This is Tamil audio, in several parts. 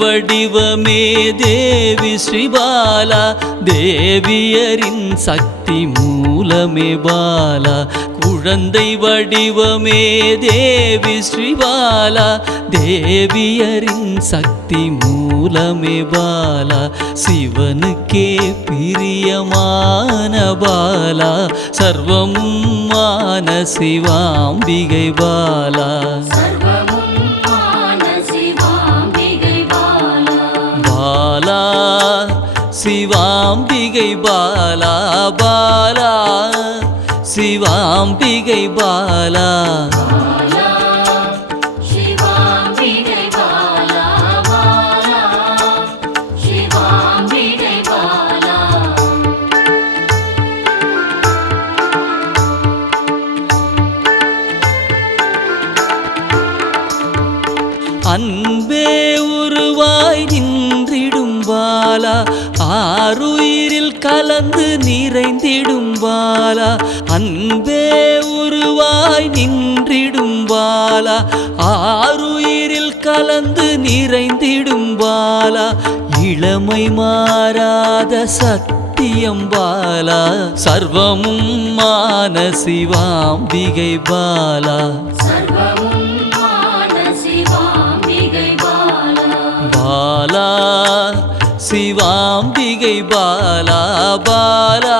வடிவமே தேவி ஸ்ரீபாலா, தேவியரின் சக்தி மூலமே பாலா. குழந்தை வடிவமே தேவி ஸ்ரீபாலா, தேவியரின் சக்தி மூலமே பாலா. சிவனுக்கே பிரியமான பாலா, சர்வமும் மான சிவாம்பிகை பாலா. பாலா சிவாம்பிகை பாலா, பாலா சிவாம்பிகை பாலா. அன்பே உருவாய் நின்றிடும் பாலா, ஆருயிரில் கலந்து நிறைந்திடும் பாலா. அன்பே உருவாய் நின்றிடும் பாலா, ஆருயிரில் கலந்து நிறைந்திடும் பாலா. இளமை மாறாத சத்தியம் பாலா, சர்வமும் மான சிவாம்பிகை பாலா. பாலா சிவாம்பிகை பாலா, பாலா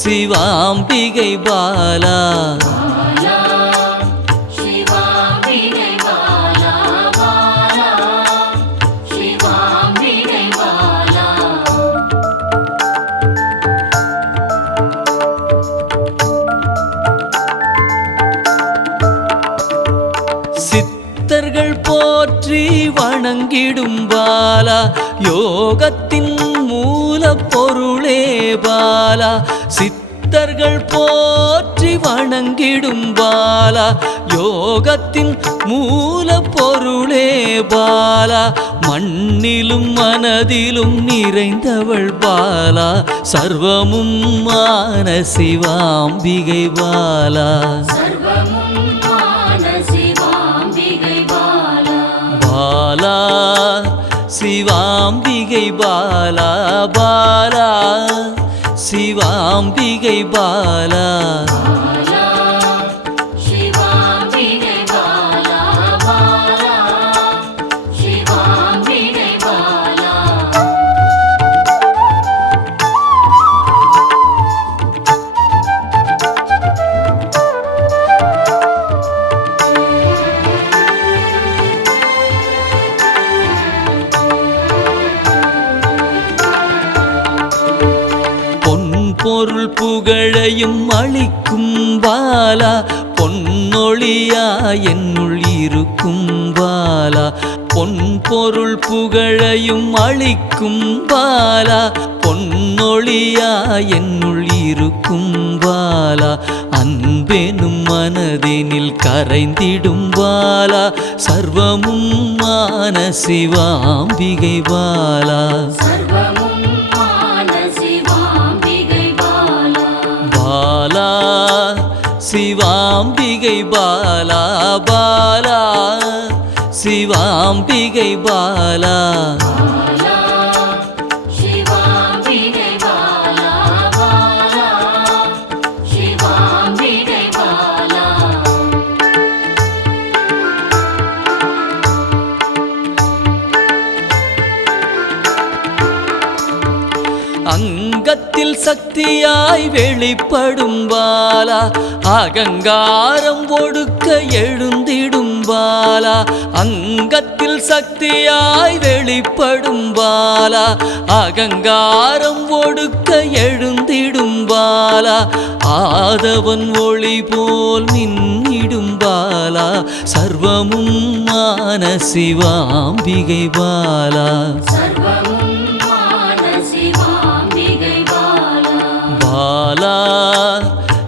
சிவாம்பிகை பாலா. சித்தர்கள் போற்றி வணங்கிடும் பாலா, யோகத்தின் மூல பொருளே பாலா. சித்தர்கள் போற்றி வணங்கிடும் பாலா, யோகத்தின் மூல பொருளே பாலா. மண்ணிலும் மனதிலும் நிறைந்தவள் பாலா, சர்வமும் மான சிவாம்பிகை பாலா. பாலா சிவாம்பிகை பாலா, பாலா சிவாம்பிகை பாலா. பொருள் புகழையும் அளிக்கும் பாலா, பொன்னொழியா என்னுள் இருக்கும் பாலா. பொன் பொருள் புகழையும் அளிக்கும் பாலா, பொன்னொழியா என்னுள் இருக்கும் பாலா. அன்பெனும் மனதினில் கரைந்திடும் பாலா, சர்வமும் மான சிவாம்பிகை பாலா. பாலா சிவாம்பிகை பாலா, பாலா சிவாம்பிகை பாலா. அங்கத்தில் சக்தியாய் வெளிப்படும் பாலா, அகங்காரம் ஒடுக்க எழுந்திடும் பாலா. அங்கத்தில் சக்தியாய் வெளிப்படும் பாலா, அகங்காரம் ஒடுக்க எழுந்திடும் பாலா. ஆதவன் ஒளி போல் மின்னிடும் பாலா, சர்வமும் மான சிவாம்பிகை பாலா. பாலா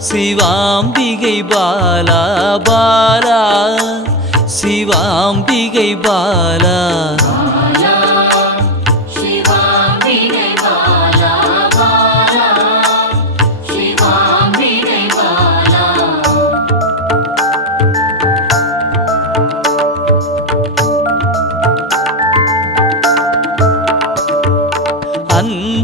சிவாம்பிகை பாலா, பாலா சிவாம்பிகை பாலா.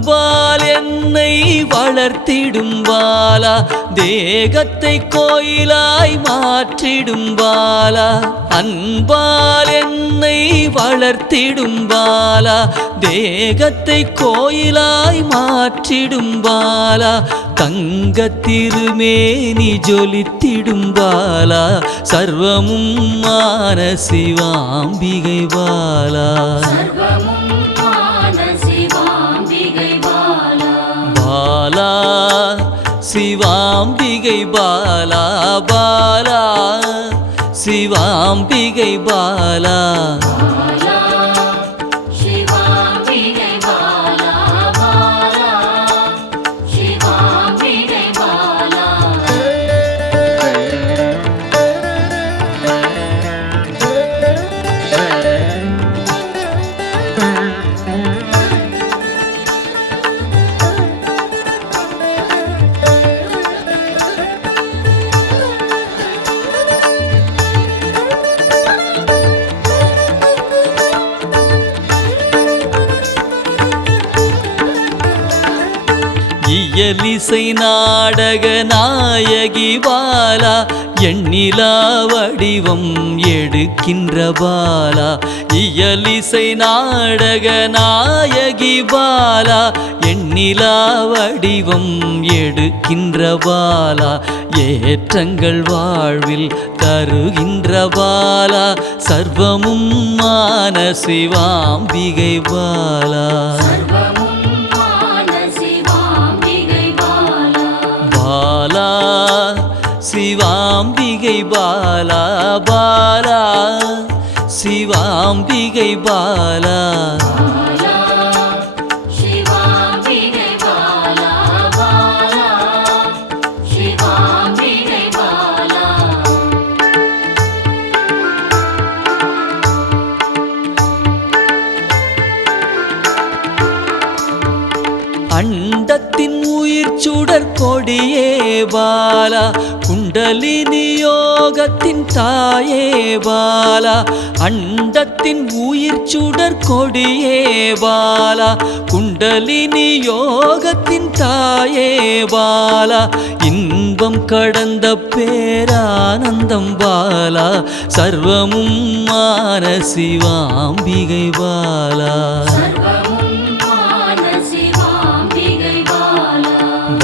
அன்பால் என்னை வளர்த்திடும் பாலா தேகத்தை கோயிலாய் மாற்றிடும் பாலா அன்பால் என்னை வளர்த்திடும் பாலா தேகத்தை கோயிலாய் மாற்றிடும் பாலா தங்க திருமேனி ஜொலித்திடும் பாலா சர்வமும் மான சிவாம்பிகை பாலா பாலா சிவாம்பிகை பாலா பாலா சிவாம்பிகை பாலா இயலிசை நாடக நாயகி பாலா எண்ணிலா வடிவம் எடுக்கின்ற பாலா இயலிசை நாடக நாயகி பாலா எண்ணிலா வடிவம் எடுக்கின்ற பாலா ஏற்றங்கள் வாழ்வில் தருகின்ற பாலா சர்வமும் மான சிவாம்பிகை பாலா பாலா சிவாம்பிகை பாலா பாலா சிவாம்பிகை பாலா அண்டத்தின் உயிர் சுடர் கொடியே பாலா குண்டலினி யோகத்தின் தாயே பாலா அண்டத்தின் உயிர் சுடர் கொடியே பாலா குண்டலினி யோகத்தின் தாயே பாலா இன்பம் கடந்த பேரானந்தம் பாலா சர்வமும் மான சிவாம்பிகை பாலா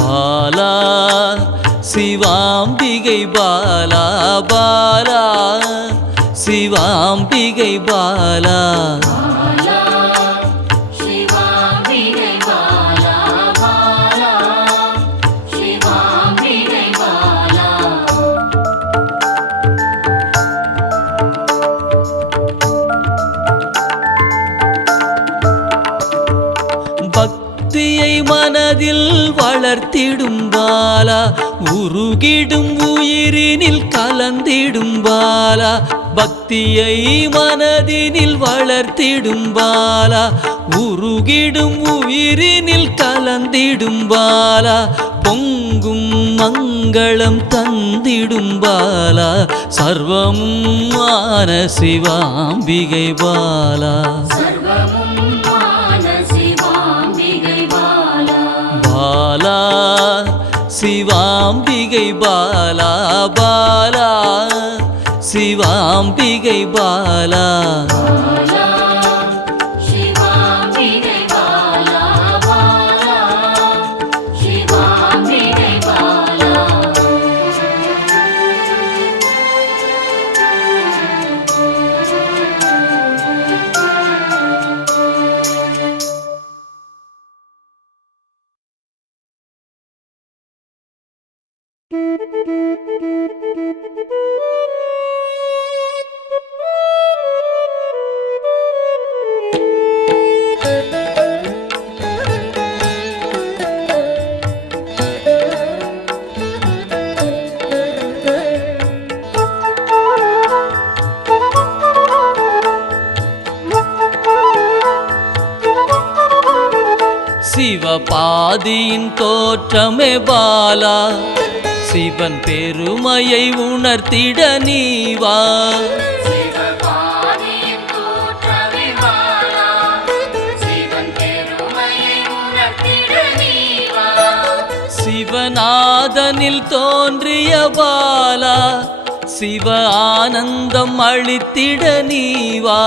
பாலா சிவாம்பிகை பாலா பாலா சிவாம்பிகை பாலா பக்தியை மனதில் வளர்த்திடும் பாலா உருகிடும் உயிரினில் கலந்திடும் பாலா பக்தியை மனதினில் வளர்த்திடும் பாலா உருகிடும் உயிரினில் கலந்திடும் பாலா பொங்கும் மங்களம் தந்திடும் பாலா சர்வமும் மான சிவாம்பிகை பாலா பாலா சிவாம்பிகை பாலா பாலா சிவாம்பிகை பாலா சிவபாதியின் தோற்றமே பாலா சிவன் பெருமையை உணர்த்திட நீவா சிவபாதியின் தோற்றமே பாலா சிவன் பெருமையை உணர்த்திட சிவநாதனில் தோன்றிய பாலா சிவ ஆனந்தம் அளித்திட நீவா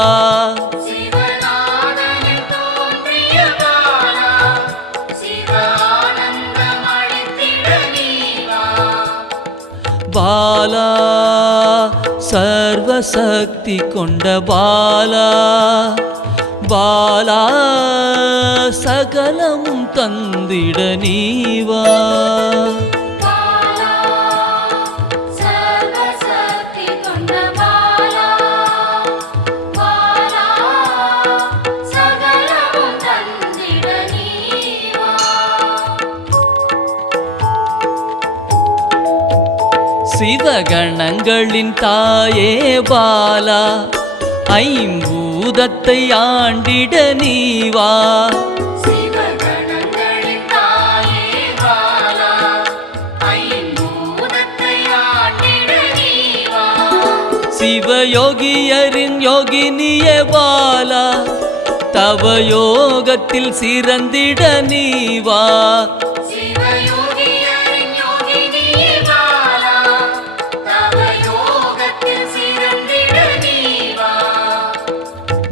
பாலா சர்வசக்தி கொண்ட பாலா பாலா சகலமும் தந்திட நீவா சிவகணங்களின் தாயே பாலா ஐம்பூதத்தை ஆண்டிட நீவா சிவயோகியரின் யோகினியே பாலா தவ யோகத்தில் சிறந்திட நீவா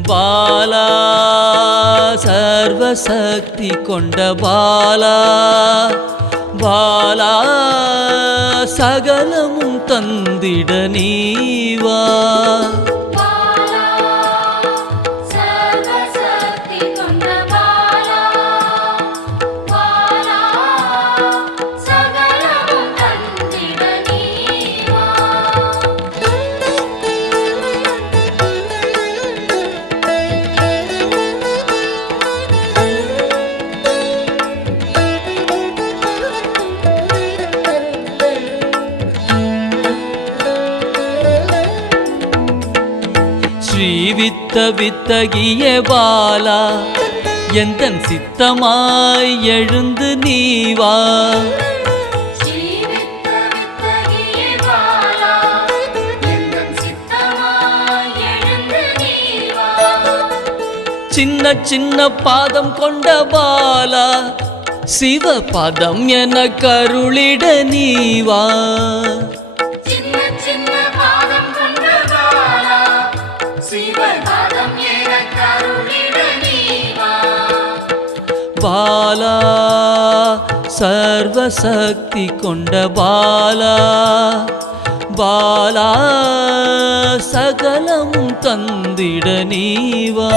பாலா சர்வசக்தி கொண்ட பாலா பாலா சகலமும் தந்திட நீவா ஸ்ரீவித்த வித்தகிய பாலா எந்தன் சித்தமாய் எழுந்து நீவா சின்ன சின்ன பாதம் கொண்ட பாலா சிவ பதம் என கருளிட நீவா பாலா சர்வசக்தி கொண்ட பாலா பாலா சகலமும் தந்திட நீவா